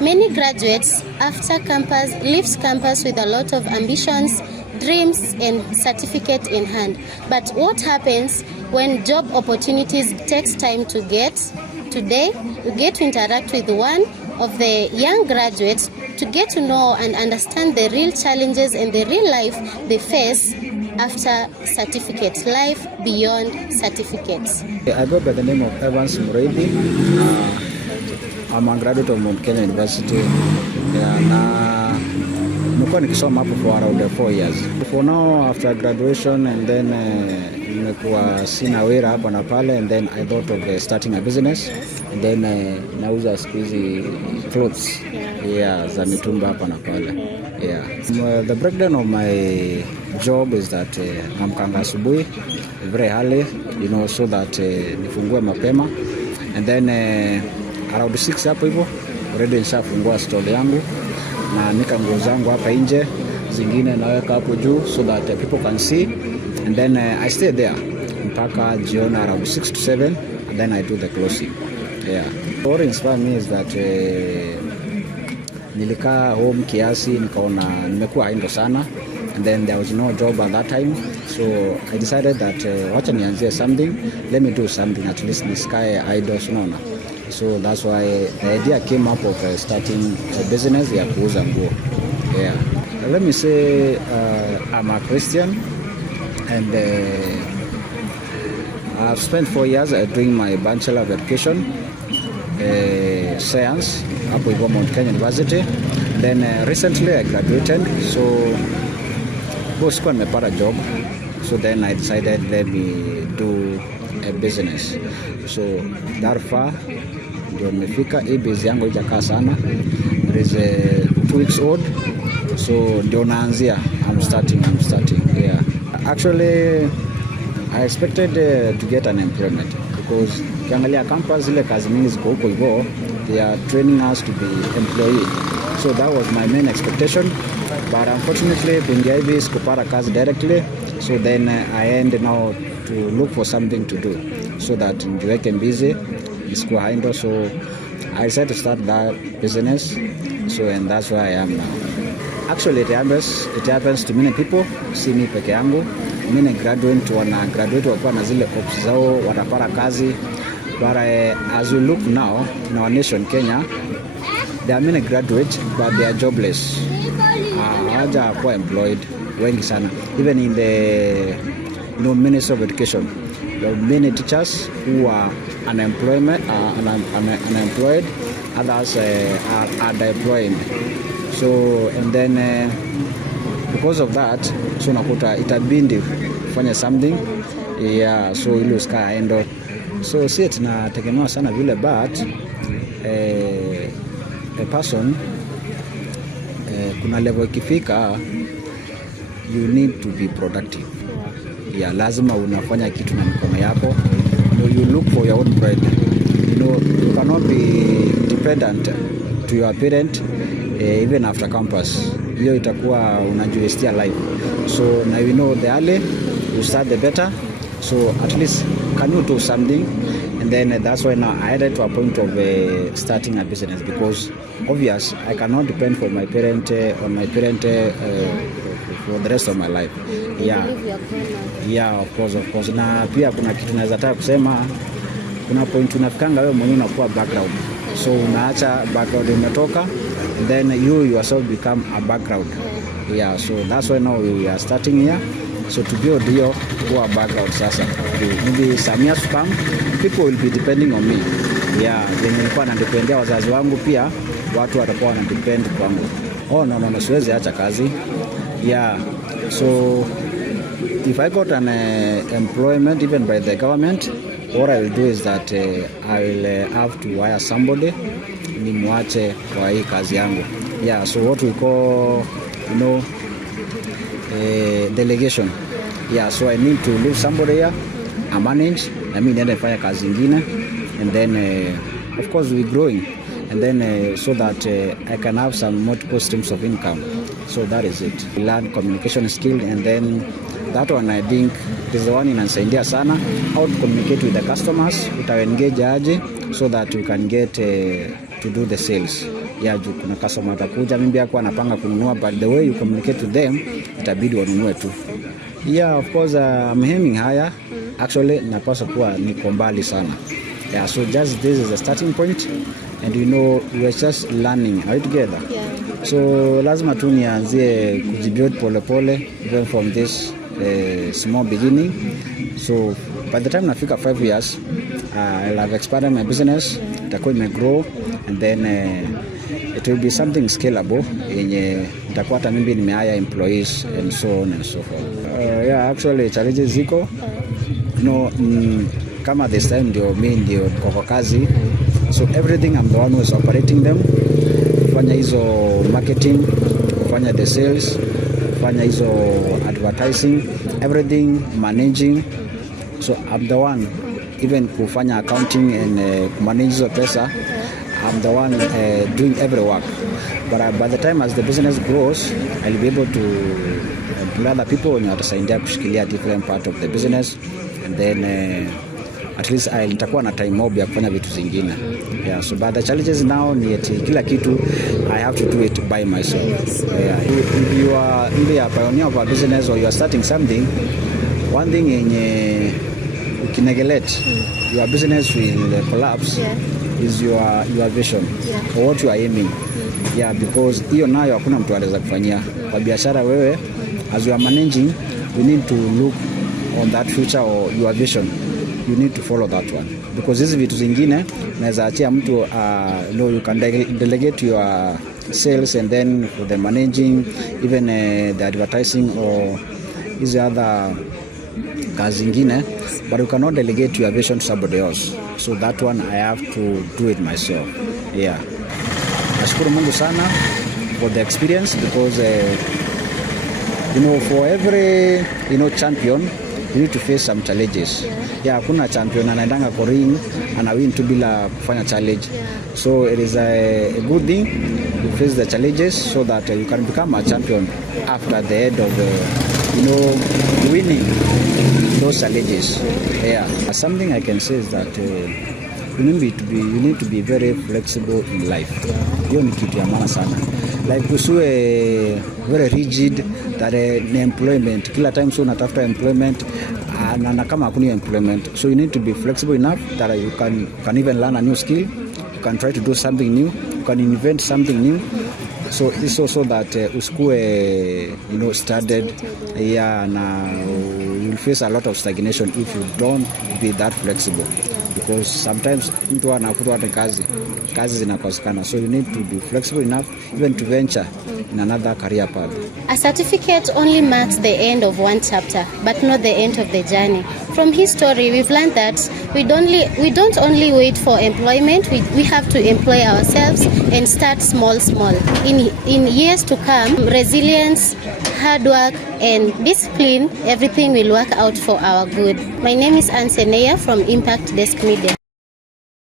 Many graduates after campus leaves campus with a lot of ambitions, dreams and certificate in hand. But what happens when job opportunities takes time to get? Today, we get to interact with one of the young graduates to get to know and understand the real challenges and the real life they face after certificates, life beyond certificates. I go by the name of Evans Muredi. I'm a graduate of Mount Kenya University. Na nimekuwa nikisoma hapo for around 4 years. For now, after graduation and then nimekuwa sina wera hapa na pale, and then I thought of starting a business, and then nauza siku hizi clothes za mitumba hapa na pale. The breakdown of my job is that namkanga asubuhi very early, so that nifungue mapema, and then around 6 hapo hivyo already nishafungua store yangu na nika nguo zangu hapa nje, zingine naweka hapo juu so that people can see, and then I stay there mpaka jioni around 6 to 7, and then I do the closing. What inspired me is that nilikaa home kiasi, nikaona nimekuwa idle sana, and then there was no job at that time, so I decided that wacha nianzie something, let me do something at least nisikae idle, unaona. So that's why the idea came up of starting a business ya kuuza nguo. Let me say I'm a Christian, and I've spent 4 years doing my Bachelor of Education Science hapo hivyo Mount Kenya University. Then recently I graduated, so sikuwa nimepata job, so then I decided let me do a business. So that far ndio nimefika. Hii business yangu haijakaa sana, it is 2 weeks old, so ndio naanzia. I'm starting. Actually I expected to get an employment, because ukiangalia campus ile kazi mingi ziko huko hivyo, they are training us to be employee, so that was my main expectation, but unfortunately kuingia hivi sikupata kazi directly, so then I end now to look for something to do so that nijiweke busy, nisikuwa idle. So I decided to start that business, so and that's where I am now. Actually it happens to many people, si mimi peke yangu. Many graduate wakiwa na zile hopes zao watapata kazi, but as we look now in our nation Kenya, there are many graduates but they are jobless, hawajakuwa employed wengi sana. Even in the Ministry of Education, there are many teachers who are unemployed, others are deployed. So and then because of that, so nakuta itabindi kufanya something, so ile usika endo, so si tunategemea sana vile, but a person kuna level ikifika, you need to be productive. Lazima unafanya kitu na mikono yako. You look for your own bread. You cannot be dependent to your parent even after campus. Hiyo itakuwa unajiwestia life. So now the early you start the better. So at least can you do something? And then that's why now I headed to a point of starting a business, because obvious I cannot depend on my parent for the rest of my life. Of course. Na pia kuna kitu naweza taka kusema, kuna point unafikanga wewe mwenyewe unakuwa background, so unaacha background imetoka, then you yourself become a background. So that's why now we are starting here, so to build hiyo kuwa background. Sasa maybe some years to come people will be depending on me. Then nilikuwa nadependia wazazi wangu, pia watu watakuwa wanadepend kwangu. No, siwezi acha kazi. So if I got an employment even by the government, what I will do is that I will have to hire somebody nimwache kwa hii kazi yangu. So what we call delegation. So I need to leave somebody here, I manage, I mean niende fanya kazi nyingine, and then of course we growing, and then so that I can have some multiple streams of income. So that is it. We learn communication skill, and then that one I think is the one inasaidia sana, how to communicate with the customers, utaengage aje so that you can get to do the sales. ya juu kuna customer atakuja mimi hakuwa anapanga kununua, but the way you communicate to them itabidi wanunue tu. Yeah, of course I'm aiming higher. Actually napaswa kuwa niko mbali sana. Yeah, so just this is the starting point, and we're just learning. Are you together? Yeah. So lazima tu nianzie kujibuild pole pole even from this small beginning. So by the time nafika 5 years, I'll have expanded my business, itakuwa imegrow, and then it will be something scalable yenye itakuwa hata mimi nimehire employees and so on and so forth. Yeah, actually challenges ziko. Kama this time ndio kwa kazi, so everything I'm the one who is operating them, kufanya hizo marketing, kufanya the sales, kufanya hizo advertising, everything managing. So I'm the one even kufanya accounting and manage hizo pesa. I'm the one doing every work. But by the time as the business grows, I'll be able to employ other people wenye watasaidia kushikilia different part of the business, and then at least nitakuwa na time mob ya kufanya vitu zingine. Yeah, so but the challenges now ni eti kila kitu I have to do it by myself. Yeah. If you are either a pioneer of a business or you are starting something, one thing yenye ukineglect, your business will collapse. Yeah. Is your vision, yeah, or what you are aiming. Yeah, because hiyo nayo hakuna mtu anaweza kufanyia. Kwa biashara wewe, as you are managing, you need to look on that future or your vision. You need to follow that one, because hizi vitu zingine naweza achia mtu you can delegate your sales and then for the managing, even the advertising or hizi other kazi zingine, but you cannot delegate your vision to somebody else. So that one I have to do it myself. Yeah. Nashukuru Mungu sana for the experience, because for every champion you need to face some challenges. Yeah, kuna champion anaendanga kwa ring ana win tu bila kufanya challenge. So it is a good thing to face the challenges so that you can become a champion after the end of winning those challenges. Yeah. Something I can say is that you need to be very flexible in life. Hiyo ni kitu ya maana sana. Like usiwe very rigid that employment kila time so unatafuta employment na kama hakuna employment, so you need to be flexible enough that you can even learn a new skill, you can try to do something new, you can invent something new. So it's also that usikue started, yeah, na you'll face a lot of stagnation if you don't be that flexible, because sometimes mtu anakuta hata kazi zinakosekana. So you need to be flexible enough even to venture in another career path. A certificate only marks the end of one chapter, but not the end of the journey. From his story, we've learned that we don't only wait for employment, we have to employ ourselves and start small. In years to come, resilience, hard work, and discipline, everything will work out for our good. My name is Anseneya from Impact Desk Media.